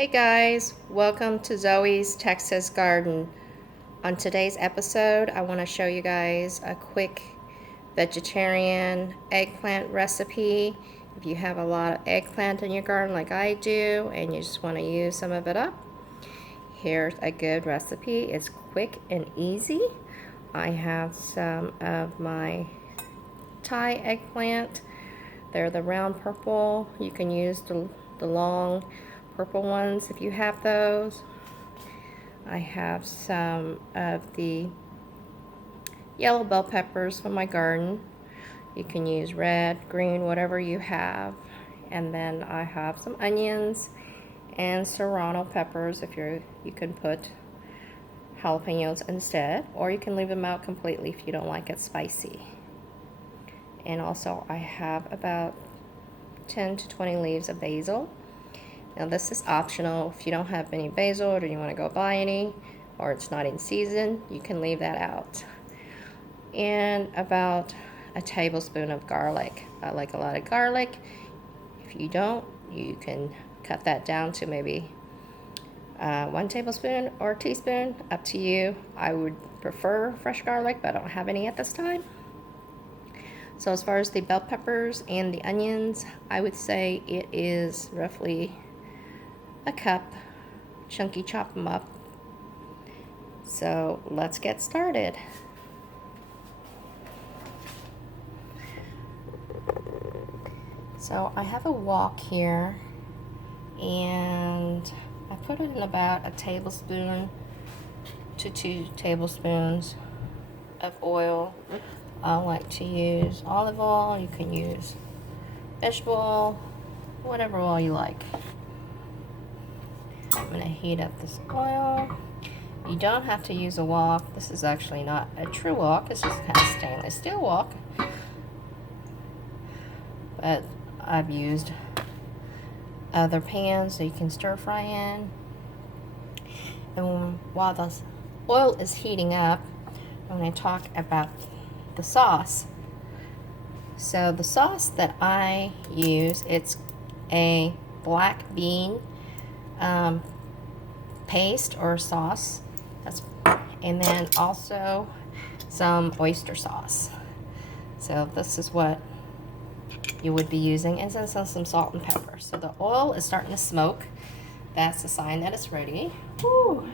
Hey guys, welcome to Zoe's Texas Garden. On today's episode, I want to show you guys a quick vegetarian eggplant recipe. If you have a lot of eggplant in your garden like I do and you just want to use some of it up, here's a good recipe. It's quick and easy. I have some of my Thai eggplant. They're the round purple. You can use the long purple ones if you have those. I have some of the yellow bell peppers from my garden. You can use red, green, whatever you have. And then I have some onions and serrano peppers. If you can put jalapenos instead, or you can leave them out completely if you don't like it spicy. And also I have about 10 to 20 leaves of basil. Now this is optional. If you don't have any basil or you want to go buy any, or it's not in season, you can leave that out. And about a tablespoon of garlic. I like a lot of garlic. If you don't, you can cut that down to maybe 1 tablespoon or teaspoon, up to you. I would prefer fresh garlic, but I don't have any at this time. So as far as the bell peppers and the onions, I would say it is roughly a cup. Chunky, chop them up. So let's get started. So I have a wok here, and I put it in about a tablespoon to 2 tablespoons of oil. I like to use olive oil. You can use vegetable oil, whatever oil you like. I'm going to heat up this oil. You don't have to use a wok. This is actually not a true wok. It's just kind of stainless steel wok. But I've used other pans that you can stir fry in. And while the oil is heating up, I'm going to talk about the sauce. So the sauce that I use, it's a black bean paste or sauce. And then also some oyster sauce. So this is what you would be using, and then some salt and pepper. So the oil is starting to smoke. That's a sign that it's ready. Woo.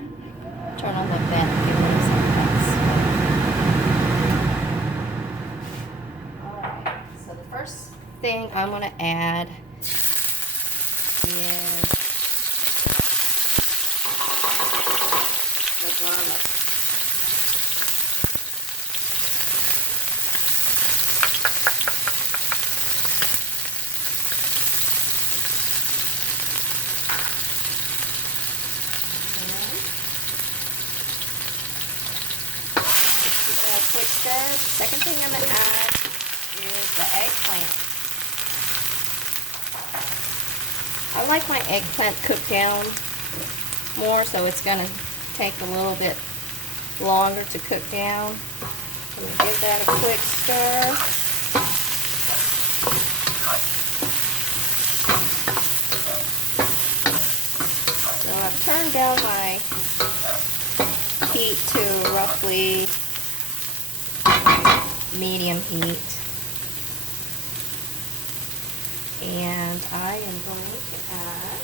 Turn on the vent and give it some Alright, so the first thing I'm going to add is the garlic. Quick stir. The second thing I'm going to add is the eggplant. I like my eggplant cooked down more, so it's going to take a little bit longer to cook down. I'm going to give that a quick stir. So I've turned down my heat to roughly medium heat, and I am going to add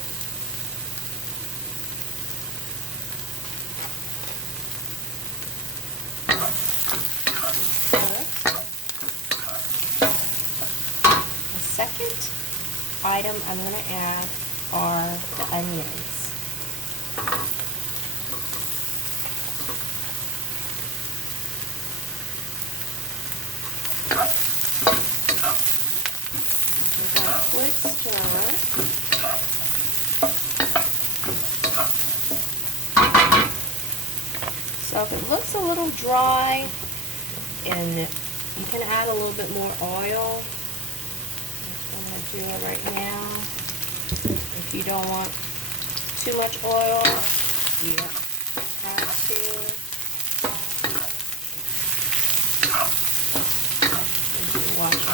the second item I'm going to add are the onions. Quick stir. So if it looks a little dry, and you can add a little bit more oil. I'm going to do it right now. If you don't want too much oil, you have to. Watch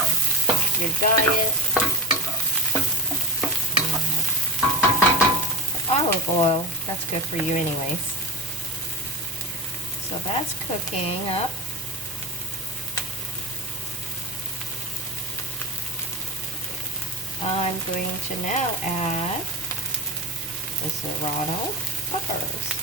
your diet. olive oil. That's good for you anyways. So that's cooking up. I'm going to now add the serrano peppers.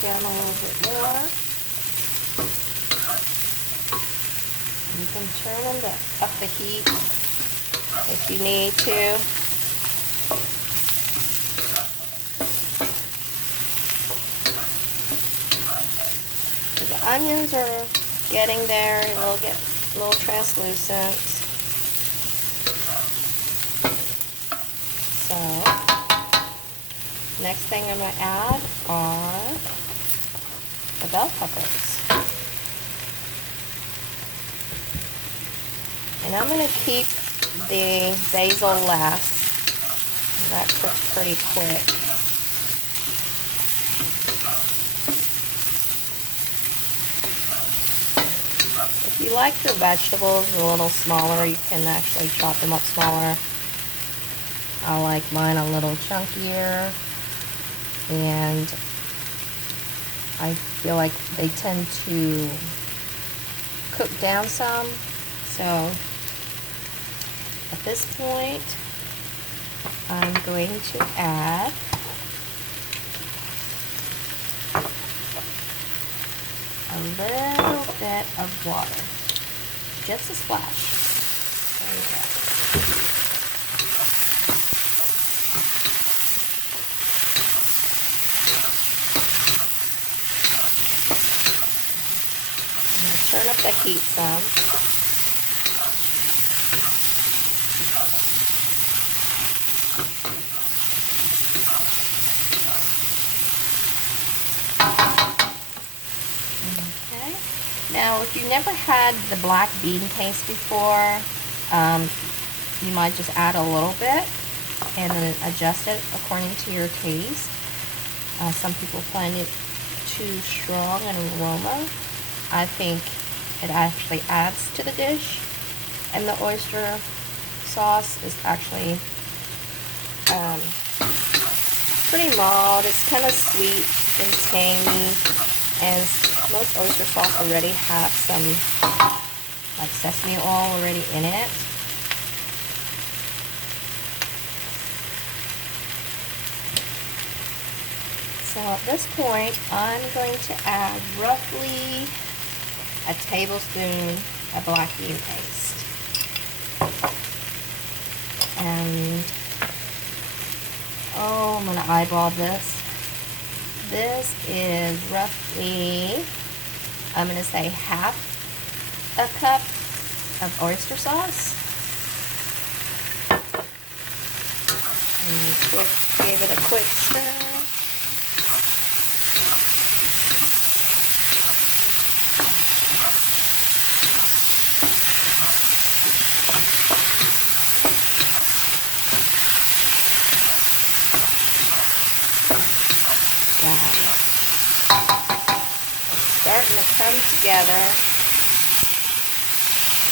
Down a little bit more. You can turn them up the heat if you need to. The onions are getting there, and they'll get a little translucent. So, next thing I'm going to add are the bell peppers. And I'm going to keep the basil last. That cooks pretty quick. If you like your vegetables a little smaller, you can actually chop them up smaller. I like mine a little chunkier, and I feel like they tend to cook down some. So at this point, I'm going to add a little bit of water, just a splash. There you go. Turn up the heat some. Okay. Now, if you've never had the black bean paste before, you might just add a little bit and then adjust it according to your taste. Some people find it too strong an aroma. I think it actually adds to the dish, and the oyster sauce is actually pretty mild. It's kind of sweet and tangy, and most oyster sauce already have some like sesame oil already in it. So at this point, I'm going to add roughly a tablespoon of black bean paste. And, oh, I'm going to eyeball this. This is roughly, I'm going to say half a cup of oyster sauce. And give it a quick stir. Starting to come together.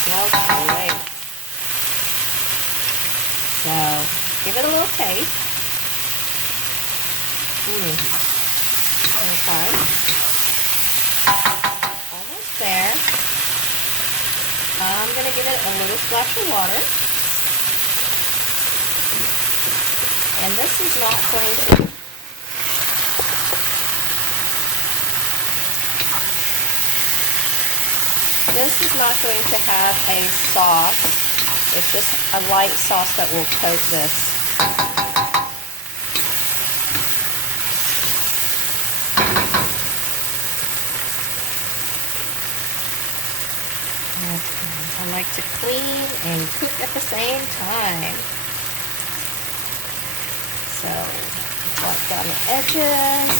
Smells great. So give it a little taste. Okay. Almost there. I'm going to give it a little splash of water. And this is not going to This is not going to have a sauce. It's just a light sauce that will coat this. I like to clean and cook at the same time. So, wipe down the edges.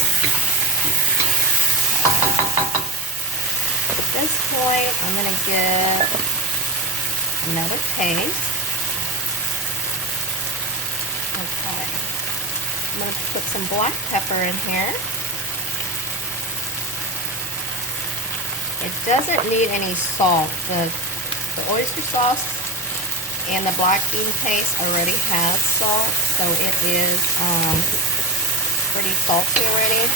At this point, I'm going to get another paste. Okay. I'm going to put some black pepper in here. It doesn't need any salt. The oyster sauce and the black bean paste already has salt, so it is pretty salty already.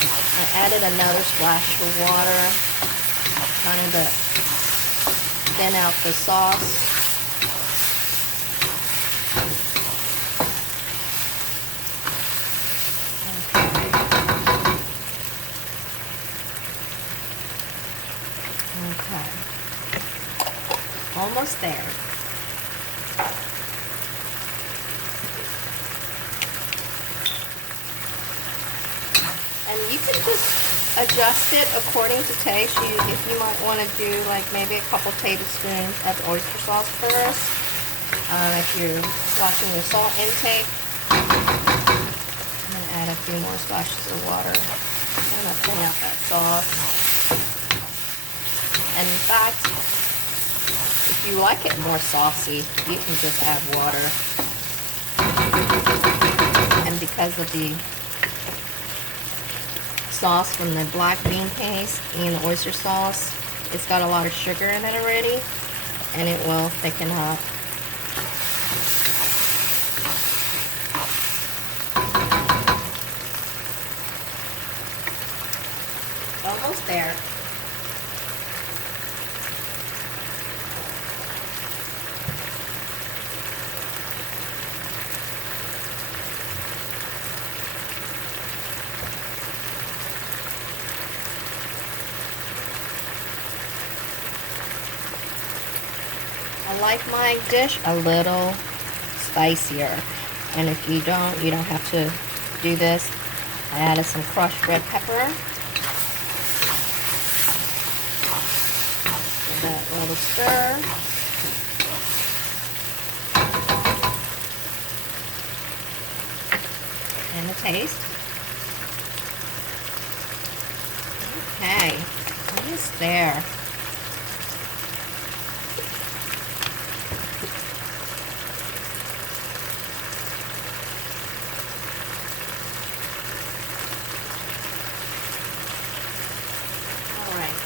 I added another splash of water, kind of to thin out the sauce. Okay. Almost there. And you can just adjust it according to taste. If you might want to do like maybe a couple tablespoons of oyster sauce first. If you're watching your salt intake, I'm going to add a few more splashes of water. I'm going to thin out that sauce. And in fact, if you like it more saucy, you can just add water. And because of the sauce from the black bean paste and the oyster sauce, it's got a lot of sugar in it already, and it will thicken up. Almost there. I like my dish a little spicier, and if you don't have to do this. I added some crushed red pepper. Give that a little stir. And a taste. Okay, almost there.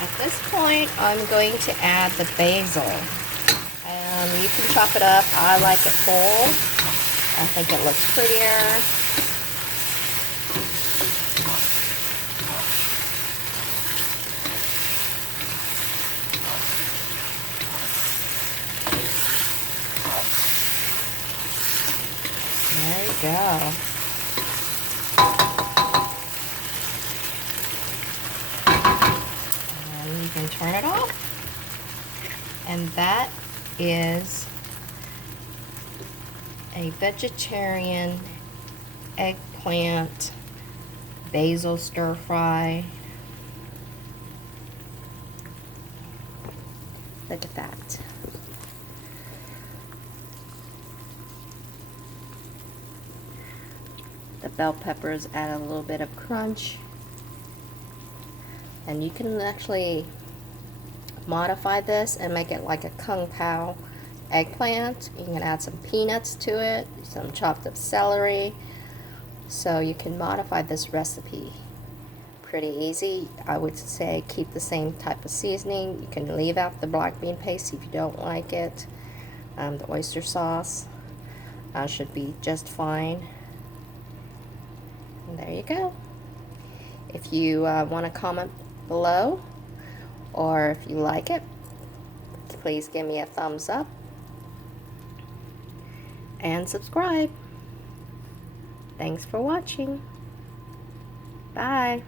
At this point, I'm going to add the basil. You can chop it up. I like it whole. I think it looks prettier. There you go. You can turn it off, and that is a vegetarian eggplant basil stir fry. Look at that. The bell peppers add a little bit of crunch. And you can actually modify this and make it like a kung pao eggplant. You can add some peanuts to it, some chopped up celery. So you can modify this recipe pretty easy. I would say keep the same type of seasoning. You can leave out the black bean paste if you don't like it. The oyster sauce should be just fine. And there you go. If you want to comment below, or if you like it, please give me a thumbs up and subscribe. Thanks for watching. Bye.